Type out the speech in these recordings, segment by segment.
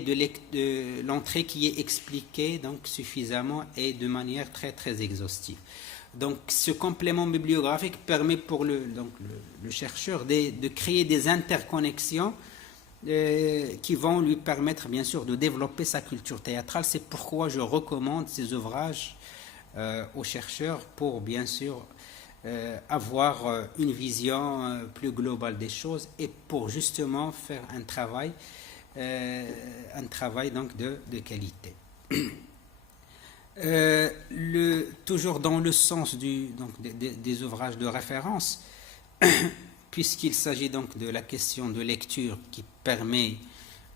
de l'entrée qui est expliquée donc suffisamment et de manière très très exhaustive. Donc ce complément bibliographique permet pour le chercheur de créer des interconnexions qui vont lui permettre bien sûr de développer sa culture théâtrale. C'est pourquoi je recommande ces ouvrages aux chercheurs pour bien sûr avoir une vision plus globale des choses et pour justement faire un travail donc de qualité. Toujours dans le sens des ouvrages de référence, puisqu'il s'agit donc de la question de lecture qui permet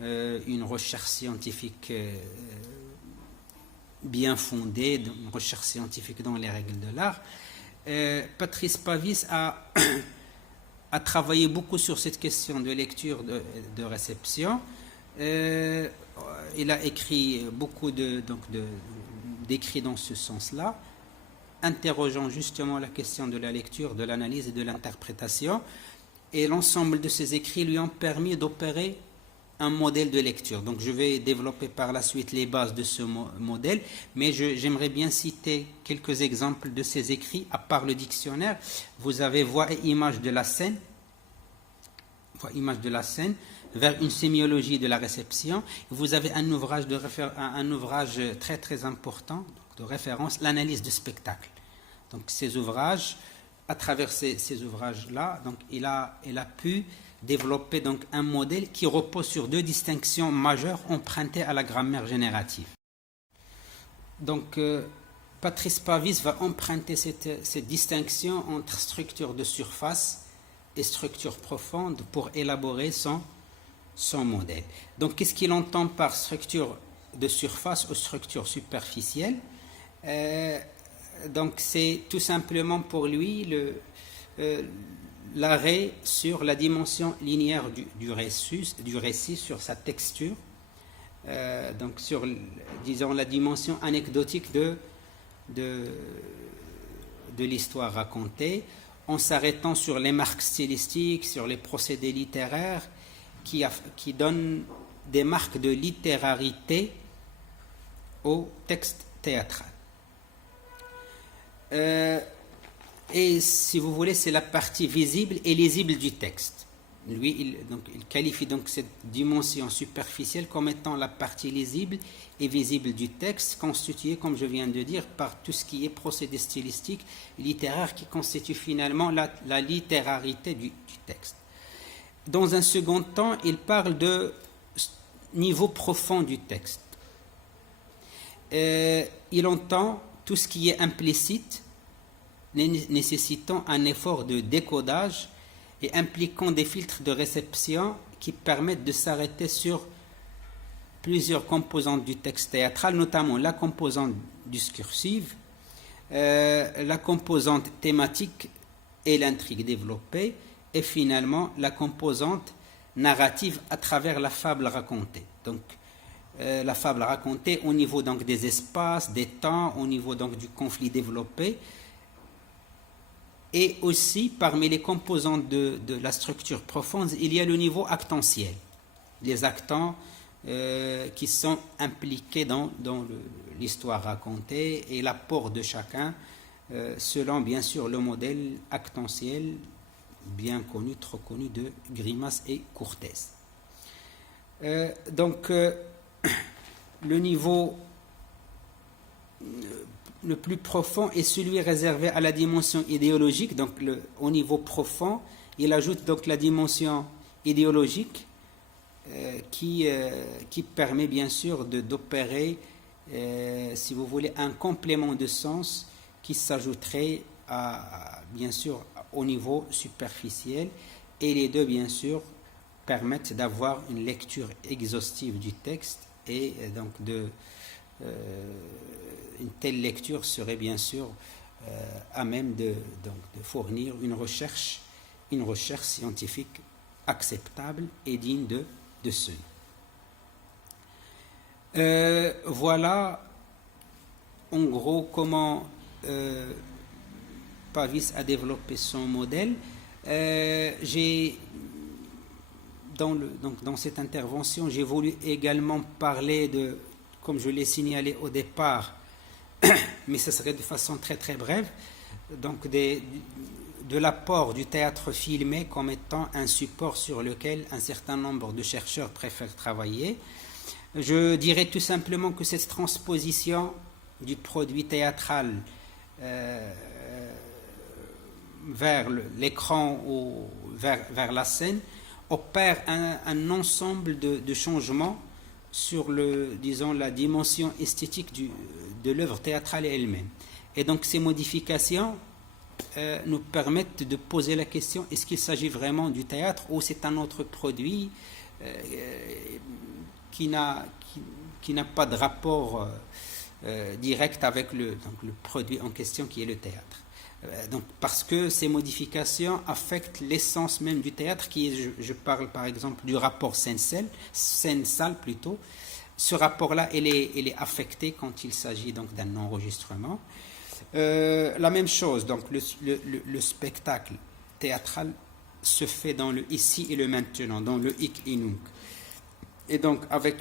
une recherche scientifique bien fondée, une recherche scientifique dans les règles de l'art, Patrice Pavis a travaillé beaucoup sur cette question de lecture de réception. Il a écrit beaucoup d'écrits dans ce sens-là, interrogeant justement la question de la lecture, de l'analyse et de l'interprétation. Et l'ensemble de ces écrits lui ont permis d'opérer un modèle de lecture. Donc je vais développer par la suite les bases de ce modèle, mais j'aimerais bien citer quelques exemples de ces écrits. À part le dictionnaire, vous avez Voix et images de la scène, vers une sémiologie de la réception. Vous avez un ouvrage très très important de référence, l'analyse du spectacle. Donc ces ouvrages, à travers ces ouvrages-là, donc il a pu développer donc un modèle qui repose sur deux distinctions majeures empruntées à la grammaire générative. Donc Patrice Pavis va emprunter cette distinction entre structure de surface et structure profonde pour élaborer son modèle. Donc qu'est-ce qu'il entend par structure de surface ou structure superficielle? Donc c'est tout simplement pour lui l'arrêt sur la dimension linéaire du récit, sur sa texture, donc sur, disons, la dimension anecdotique de l'histoire racontée, en s'arrêtant sur les marques stylistiques, sur les procédés littéraires qui donnent des marques de littérarité au texte théâtral. Et si vous voulez, c'est la partie visible et lisible du texte. Lui, il qualifie donc cette dimension superficielle comme étant la partie lisible et visible du texte, constituée, comme je viens de dire, par tout ce qui est procédé stylistique, littéraire, qui constitue finalement la littérarité du texte. Dans un second temps, il parle de niveau profond du texte. Il entend tout ce qui est implicite, nécessitant un effort de décodage et impliquant des filtres de réception qui permettent de s'arrêter sur plusieurs composantes du texte théâtral, notamment la composante discursive, la composante thématique et l'intrigue développée, et finalement la composante narrative à travers la fable racontée. Donc la fable racontée au niveau donc des espaces, des temps, au niveau donc du conflit développé. Et aussi, parmi les composantes de la structure profonde, il y a le niveau actantiel. Les actants qui sont impliqués dans l'histoire racontée et l'apport de chacun, selon bien sûr le modèle actantiel bien connu, trop connu de Grimas et Courtès. Donc, le niveau le plus profond est celui réservé à la dimension idéologique. Donc au niveau profond, il ajoute donc la dimension idéologique qui permet bien sûr d'opérer, si vous voulez, un complément de sens qui s'ajouterait bien sûr au niveau superficiel, et les deux bien sûr permettent d'avoir une lecture exhaustive du texte, et donc une telle lecture serait bien sûr à même de fournir une recherche scientifique acceptable et digne de ce nom. Voilà en gros comment Pavis a développé son modèle. J'ai dans cette intervention, j'ai voulu également parler de, comme je l'ai signalé au départ, mais ce serait de façon très très brève, donc de l'apport du théâtre filmé comme étant un support sur lequel un certain nombre de chercheurs préfèrent travailler. Je dirais tout simplement que cette transposition du produit théâtral vers l'écran ou vers la scène opère un ensemble de changements sur disons, la dimension esthétique de l'œuvre théâtrale elle-même. Et donc ces modifications nous permettent de poser la question, est-ce qu'il s'agit vraiment du théâtre ou c'est un autre produit qui n'a pas de rapport direct avec le produit en question qui est le théâtre. Donc, parce que ces modifications affectent l'essence même du théâtre, qui est, je parle par exemple du rapport scène-salle plutôt. Ce rapport-là, il est affecté quand il s'agit donc d'un enregistrement. La même chose, donc le spectacle théâtral se fait dans le ici et le maintenant, dans le hic et nunc. Et donc avec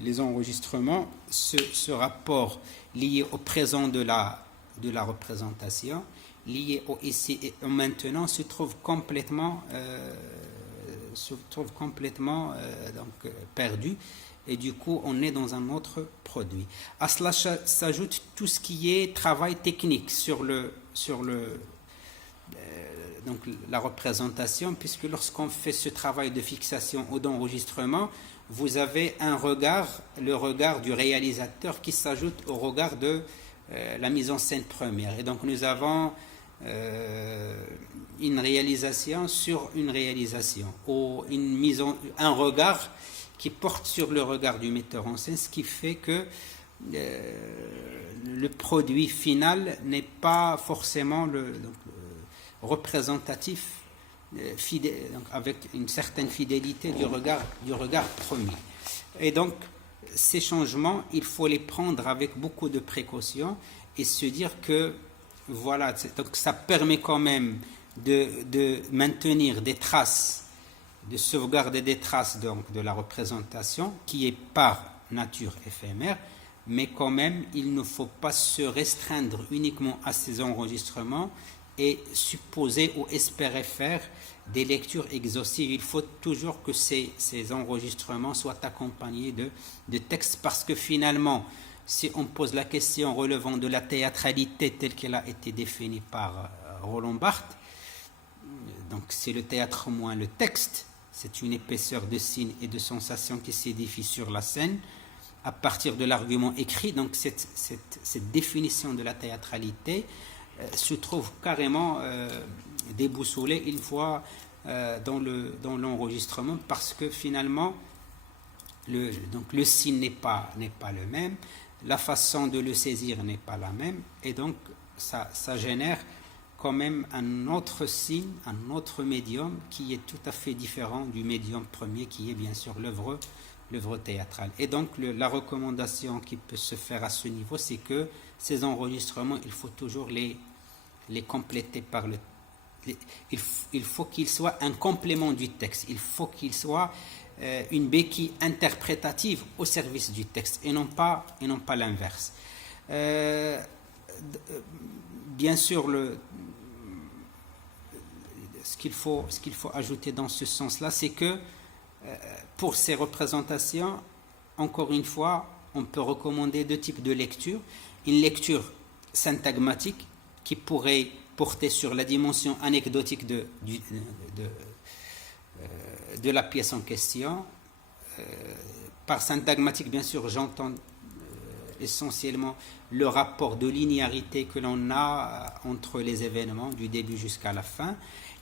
les enregistrements, ce rapport lié au présent de la représentation, lié au ici et au maintenant, se trouve complètement perdu, et du coup on est dans un autre produit. À cela s'ajoute tout ce qui est travail technique sur donc la représentation, puisque lorsqu'on fait ce travail de fixation ou d'enregistrement, vous avez le regard du réalisateur qui s'ajoute au regard de la mise en scène première. Et donc nous avons une réalisation sur une réalisation, ou un regard qui porte sur le regard du metteur en scène, ce qui fait que le produit final n'est pas forcément représentatif, donc avec une certaine fidélité du regard premier. Et donc ces changements, il faut les prendre avec beaucoup de précaution et se dire que voilà, donc ça permet quand même de maintenir des traces, de sauvegarder des traces donc de la représentation qui est par nature éphémère, mais quand même il ne faut pas se restreindre uniquement à ces enregistrements et supposer ou espérer faire des lectures exhaustives. Il faut toujours que ces enregistrements soient accompagnés de textes, parce que finalement, si on pose la question relevant de la théâtralité telle qu'elle a été définie par Roland Barthes, donc c'est le théâtre moins le texte, c'est une épaisseur de signes et de sensations qui s'édifie sur la scène à partir de l'argument écrit. Donc cette définition de la théâtralité se trouve carrément déboussolée une fois dans l'enregistrement, parce que finalement le signe n'est pas le même, la façon de le saisir n'est pas la même, et donc ça génère quand même un autre signe, un autre médium qui est tout à fait différent du médium premier qui est bien sûr l'œuvre théâtrale. Et donc la recommandation qui peut se faire à ce niveau, c'est que ces enregistrements, il faut toujours les compléter par il faut qu'il soit un complément du texte, il faut qu'il soit une béquille interprétative au service du texte et non pas l'inverse. Bien sûr, ce qu'il faut ajouter dans ce sens-là, c'est que pour ces représentations, encore une fois, on peut recommander deux types de lecture. Une lecture syntagmatique qui pourrait porter sur la dimension anecdotique de la pièce en question. Par syntagmatique, bien sûr, j'entends essentiellement le rapport de linéarité que l'on a entre les événements du début jusqu'à la fin,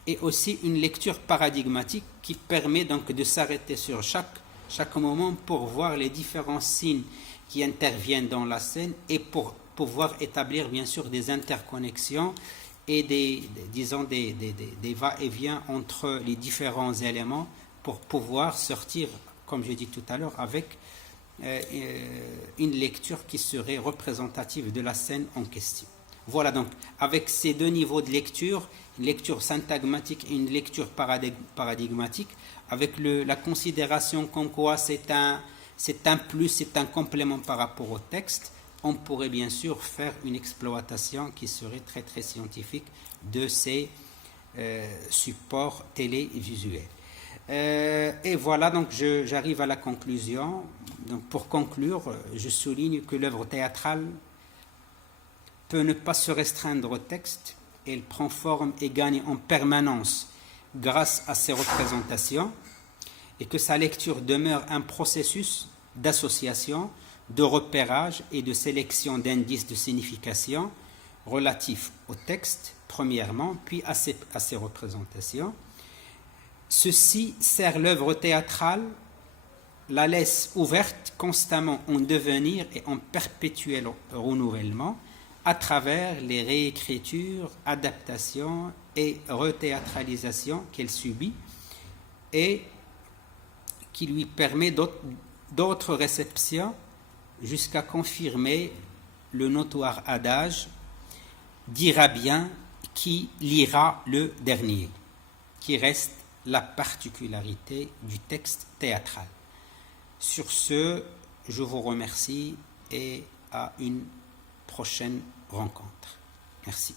et aussi une lecture paradigmatique qui permet donc de s'arrêter sur chaque moment pour voir les différents signes qui interviennent dans la scène et pour pouvoir établir bien sûr des interconnexions et des va-et-vient entre les différents éléments pour pouvoir sortir, comme j'ai dit tout à l'heure, avec une lecture qui serait représentative de la scène en question. Voilà, donc avec ces deux niveaux de lecture, une lecture syntagmatique et une lecture paradigmatique, avec la considération comme quoi c'est un plus, c'est un complément par rapport au texte, on pourrait bien sûr faire une exploitation qui serait très très scientifique de ces supports télévisuels. Et voilà, donc j'arrive à la conclusion. Donc pour conclure, je souligne que l'œuvre théâtrale peut ne pas se restreindre au texte, elle prend forme et gagne en permanence grâce à ses représentations, et que sa lecture demeure un processus d'association, de repérage et de sélection d'indices de signification relatifs au texte, premièrement, puis à ses représentations. Ceci sert l'œuvre théâtrale, la laisse ouverte constamment en devenir et en perpétuel renouvellement à travers les réécritures, adaptations et rethéâtralisations qu'elle subit et qui lui permet d'autres réceptions jusqu'à confirmer le notoire adage « dira bien qui lira le dernier », qui reste la particularité du texte théâtral. Sur ce, je vous remercie et à une prochaine rencontre. Merci.